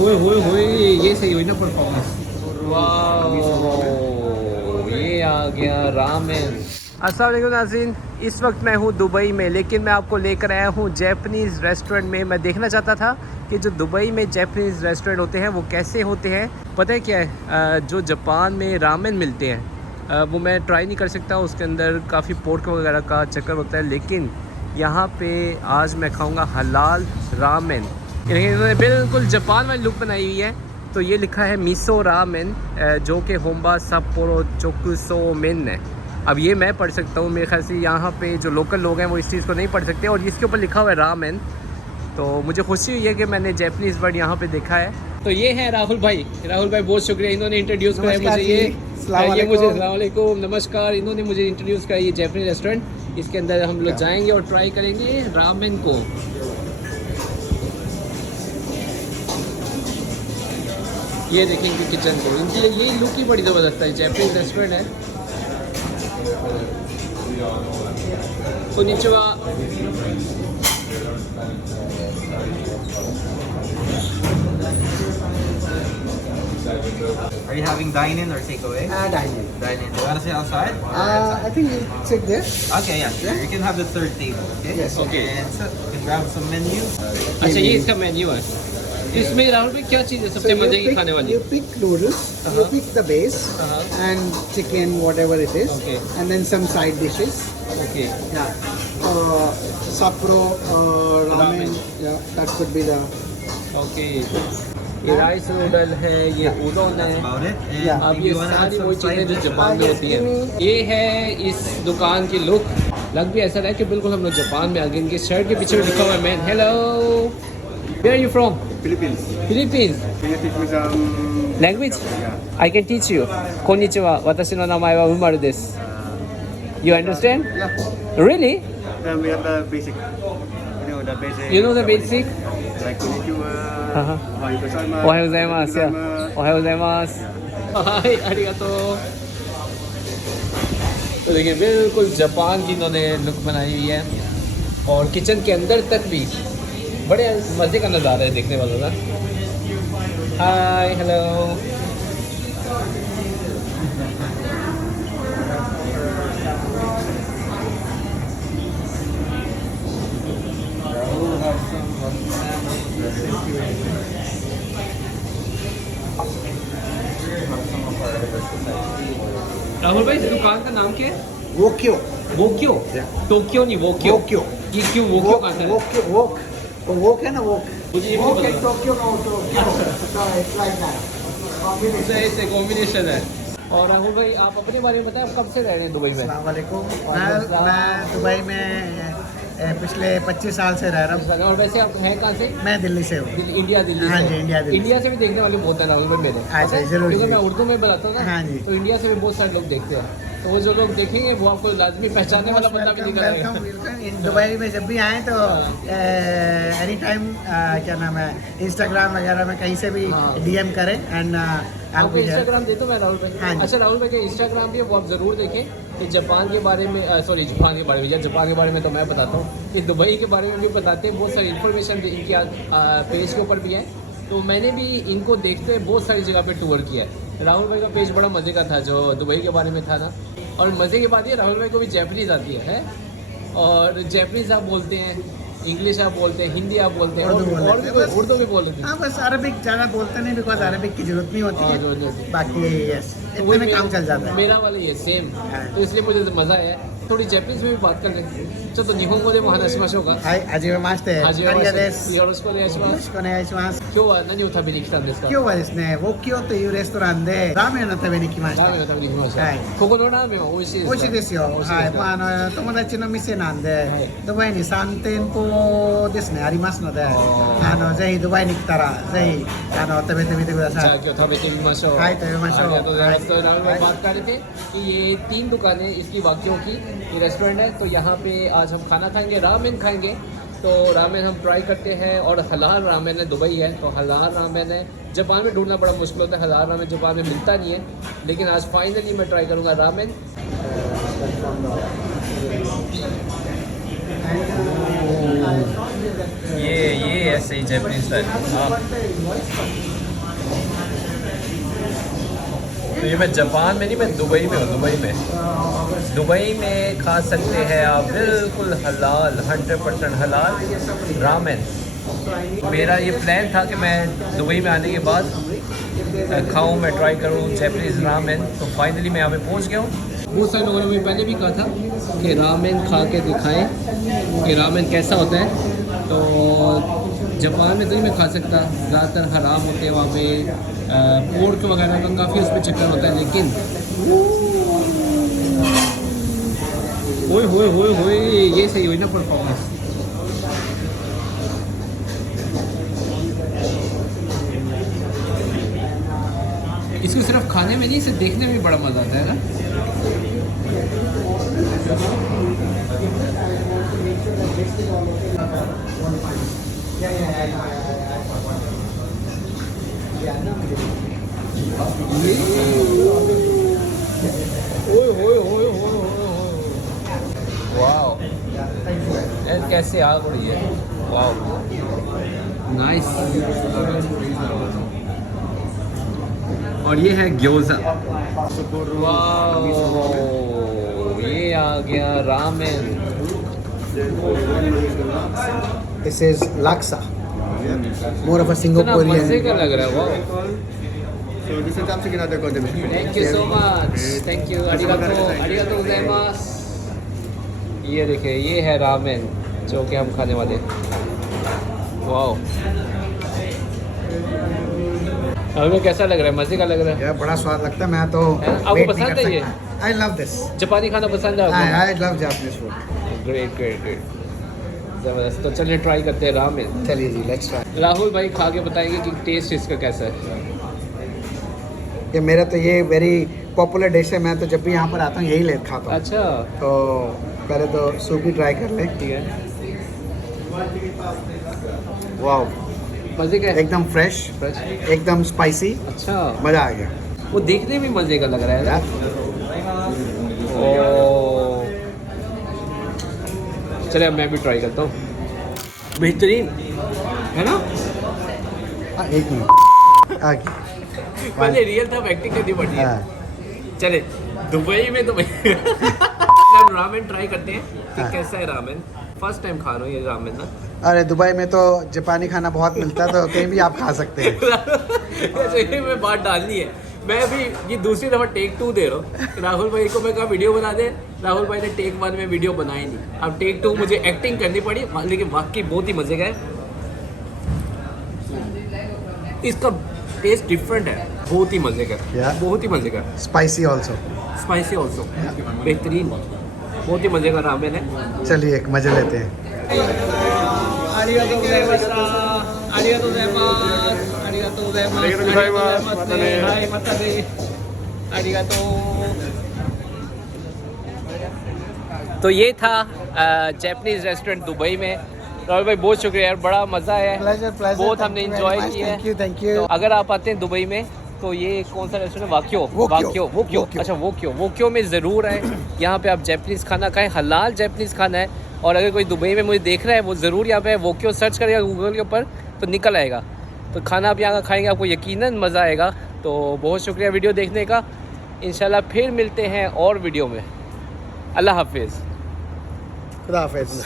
होए ये सही हुई ना परफॉर्मेंस। वाह, ये आ गया रामेन। अस्सलाम वालेकुम नाज़रीन, इस वक्त मैं हूँ दुबई में, लेकिन मैं आपको लेकर आया हूँ जैपनीज़ रेस्टोरेंट में। मैं देखना चाहता था कि जो दुबई में जैपनीज़ रेस्टोरेंट होते हैं वो कैसे होते हैं। पता है क्या है, जो जापान में रामेन मिलते हैं वो मैं ट्राई नहीं कर सकता, उसके अंदर काफ़ी पोर्क वगैरह का चक्कर होता है। लेकिन यहाँ पे आज मैं खाऊँगा हलाल रामेन। लेकिन इन्होंने बिल्कुल जापान वाली लुक बनाई हुई है। तो ये लिखा है मिसो रामेन, जो कि होम्बा सप्पोरो चोकुसो मेन है। अब ये मैं पढ़ सकता हूँ, मेरे ख्याल से यहाँ पे जो लोकल लोग हैं वो इस चीज़ को नहीं पढ़ सकते। और इसके ऊपर लिखा हुआ है रामेन, तो मुझे खुशी हुई है कि मैंने जैपनीज़ वर्ड यहाँ पे देखा है। तो ये है राहुल भाई। राहुल भाई बहुत शुक्रिया, इन्होंने इंट्रोड्यूस कराया मुझे ये मुझे अस्सलाम वालेकुम, नमस्कार। इन्होंने मुझे इंट्रोड्यूस कराया ये जैपनीज़ रेस्टोरेंट। इसके अंदर हम लोग जाएंगे और ट्राई करेंगे रामेन को। ये देखेंगे किचन को, इनकी ये लुक ही बड़ी ज़बरदस्त है। जैपनीज़ रेस्टोरेंट है। Konnichiwa. Are you having dine-in or takeaway? Dine-in. Dine-in. Do you want to sit outside? I think you sit there. Okay, yeah, sure. You can have the third table, okay? Yes. Okay. And so, you can grab some menu. अच्छा, ये इसका menu है। इसमें राहुल भाई क्या चीज़ है सबसे मजे की खाने वाली? You pick noodles, you pick the base, and chicken, whatever it is, Okay. and then some side dishes. Okay. Yeah. Sapporo, ramen. Yeah, that could be the. Okay, ये राइस नूडल है, ये उडोन That's है। about it. And Yeah. अब if ये you want to add सारी some वही चीज़ें जो side जापान में होती हैं। ये है इस दुकान की लुक। लग भी ऐसा रहा है कि बिल्कुल हम लोग जापान में आ गए। इनके शर्ट के पीछे लिखा हुआ है man. Hello, where are you from? Philippines. Philippines. Can you teach me some language? Yeah. I can teach you. कोनिचिवा, वाताशी नो नामाए वा उमारु देसु। You understand? Yeah. Really? Then we have the basic. The basic. You know the basic? Like konnichiwa. Uh-huh. Ohayou gozaimasu. おはようございます。おはようございます。はい、ありがとう。तो देखिए बिल्कुल Japan की इन्होंने लुक बनाई हुई है, और किचन के अंदर तक भी बड़े मज़े का नज़ारा है देखने वालों का। हाय, हेलो। राहुल भाई, इस दुकान का नाम क्या है? Wokyo. वोक्यो? टोक्यो नहीं, वोक्यो। Wokyo. ये क्यों वोक्यो कहा था? Wokyo. Wok. Wok है ना wok. मुझे ये भी Wok पता and Tokyo का Tokyo. So it's like that. Combination. सही से कॉम्बिनेशन है। और राहुल भाई, आप अपने बारे में बताएं, आप कब से रह रहे हैं दुबई में? अस्सलाम वालेकुम। मैं दुबई में पिछले 25 साल से रह रहा हूँ। और वैसे आप हैं कहाँ से? मैं दिल्ली से हूँ। इंडिया दिल्ली हाँ से? जी, दिल्ली। इंडिया से भी देखने वाले बहुत हैं राहुल भाई मेरे। अच्छा, जरूर। क्योंकि मैं उर्दू में बताता हूँ ना। हाँ जी। तो इंडिया से भी बहुत सारे लोग देखते हैं, तो वो जो लोग देखेंगे वो आपको लाजमी पहचानने वाला बंदा भी निकल आएगा। वेलकम। दुबई में जब भी आए तो एनी टाइम क्या नाम है, इंस्टाग्राम वगैरह में कहीं से भी DM करें एंड आपको इंस्टाग्राम दे दूँ मैं राहुल भाई? हाँ जी। अच्छा, राहुल भाई का इंस्टाग्राम भी है, वो आप ज़रूर देखें। कि जापान के बारे में सॉरी जापान के बारे में, या जापान के बारे में तो मैं बताता हूँ, कि दुबई के बारे में भी बताते हैं। बहुत सारी इन्फॉर्मेशन इनकी पेज के ऊपर भी है। तो मैंने भी इनको देखते हुए बहुत सारी जगह पे टूर किया है। राहुल भाई का पेज बड़ा मज़े का था जो दुबई के बारे में था ना। और मज़े की बात ये, राहुल भाई को भी जैपनीज़ आती है? और जैपनीज़ आप बोलते हैं, इंग्लिश आप बोलते हैं, हिंदी आप बोलते हैं, और भी उर्दू भी बोल लेते हैं? हाँ, बस अरबिक ज़्यादा बोलते नहीं, बिकॉज अरबिक की जरूरत नहीं होती है। बाकी यस, इतने में काम चल जाता है। मेरा वाला ये सेम, तो इसलिए मुझे तो मज़ा आया। थोड़ी जैपनीज़ में भी बात कर लेंगे।ちょっと日本語でも話しましょうか。はい、はじめまして。はじめまして。カリアです。よろしくお願いします。よろしくお願いします。今日は何を食べに来たんですか？今日はですね、ウォッキオというレストランでラーメンを食べに来ました。ラーメンを食べに来ました。はいここのラーメンは美味しいですか？美味しいですよ。はい、まあ友達の店なんで、はいドバイに3店舗ですねありますので、ぜひドバイに来たらぜひ食べてみてくだじゃあさい。今日食べてみましょう。はい食べましょうありがとうございます。はいतो राहुल भाई बात कर रहे थे कि ये 3 दुकानें इसकी वाक्यों की, ये रेस्टोरेंट है। तो यहाँ पे आज हम खाना खाएंगे, रामेन खाएंगे। तो रामेन हम ट्राई करते हैं, और हलाल रामेन है। दुबई है तो हलाल रामेन है। जापान में ढूंढना बड़ा मुश्किल होता है, हलाल रामेन जापान में मिलता नहीं है। लेकिन आज फाइनली मैं ट्राई करूँगा रामेन। ये है ऐसे ही जैपनीज स्टाइल। हाँ, तो ये मैं जापान में नहीं, मैं दुबई में हूँ। दुबई में खा सकते हैं आप बिल्कुल हलाल, 100% हलाल रामेन। मेरा ये प्लान था कि मैं दुबई में आने के बाद खाऊं, मैं ट्राई करूं जैपनीज़ रामेन। तो फाइनली मैं यहाँ पे पहुँच गया हूँ। बहुत सारे लोगों ने मुझे पहले भी कहा था कि रामेन खा के दिखाएं कि रामेन कैसा होता है। तो जापान में तो नहीं मैं खा सकता, ज़्यादातर हराम होते हैं वहाँ पे, पोर्क वगैरह का काफ़ी उस पर चक्कर होता है। लेकिन होए ये सही हुई ना परफॉर्मेंस। इसको सिर्फ खाने में नहीं, इसे देखने में भी बड़ा मज़ा आता है ना। वाओ, कैसे आग उड़ी है। Wow, nice. और ये है ग्योजा। वाओ, ये आ गया ramen. This is laksa. More of a इतना Singaporean. मजे का लग रहा है। Wow, So this is something another contribution. Thank you so much, thank you, अरिगातो गोजाइमास। ये देखिए, ये है रामेन जो कि हम खाने वाले। वाओ, हमें कैसा लग रहा है? मजे का लग रहा है। यार बड़ा स्वाद लगता है। मैं तो आपको wait नहीं पसंद कर है ये? सकता। I love this. जापानी खाना पसंद है आपको? I love Japanese food. Great, ज़बरदस्त। तो चलिए ट्राई करते हैं रामेन। चलिए जी, let's try. राहुल भाई खा के बताएंगे कि टेस्ट इसका कैसा है। ये मेरा तो ये वेरी पॉपुलर डिश है। मैं तो जब भी यहाँ पर आता हूँ यही ले खाता हूँ। अच्छा, तो पहले तो सूप ही ट्राई कर लें। ठीक है। वाओ, मजे का है? एकदम फ्रेश, एकदम स्पाइसी, अच्छा, मज़ा आ गया वो देखने में मजे का लग रहा है यार। ओ, चलिए अब मैं भी ट्राई करता हूँ। बेहतरीन है ना? एक मिनट आ गया। पहले रियल था, एक्टिंग करनी पड़ी है। हाँ, चले दुबई में तो हम रामेन ट्राई करते हैं कि हाँ। कैसा है रामेन। फर्स्ट टाइम खा रहा हूँ ये रामेन ना। अरे दुबई में तो जापानी खाना बहुत मिलता है, तो कहीं भी आप खा सकते हैं। अच्छा, ये मैं बात डालनी है। मैं अभी ये दूसरी दफ़ा टेक 2 दे रहा हूँ। राहुल भाई को मैं कहा वीडियो बना दे, राहुल भाई ने टेक 1 में वीडियो बनाई नहीं। अब टेक 2 मुझे एक्टिंग करनी पड़ी, लेकिन वाकई बहुत ही मज़े का है। इसका टेस्ट डिफरेंट है, बहुत ही मज़े का, Yeah. बहुत ही मज़े का। Spicy also. स्पाइसी ऑल्सो, बेहतरीन, बहुत ही मज़े का रामेन है। चलिए एक मज़े लेते हैं। तो ये था जैपनीज रेस्टोरेंट दुबई में। राहुल भाई बहुत शुक्रिया यार, बड़ा मज़ा आया है। प्लेजर, बहुत हमने इंजॉय किया है। Thank you. तो अगर आप आते हैं दुबई में तो ये कौन सा रेस्टोरेंट? वाक्यो। अच्छा, वोक्यो में ज़रूर आए। यहाँ पे आप जैपनीज़ खाना खाएं, हलाल जैपनीज़ खाना है। और अगर कोई दुबई में मुझे देख रहा है वो ज़रूर यहाँ पे वोक्यो सर्च करेगा गूगल के ऊपर तो निकल आएगा। तो खाना आप यहाँ का खाएंगे, आपको यकीनन मज़ा आएगा। तो बहुत शुक्रिया वीडियो देखने का। इंशाल्लाह फिर मिलते हैं और वीडियो में। अल्लाह हाफिज़। खुदा हाफिज़।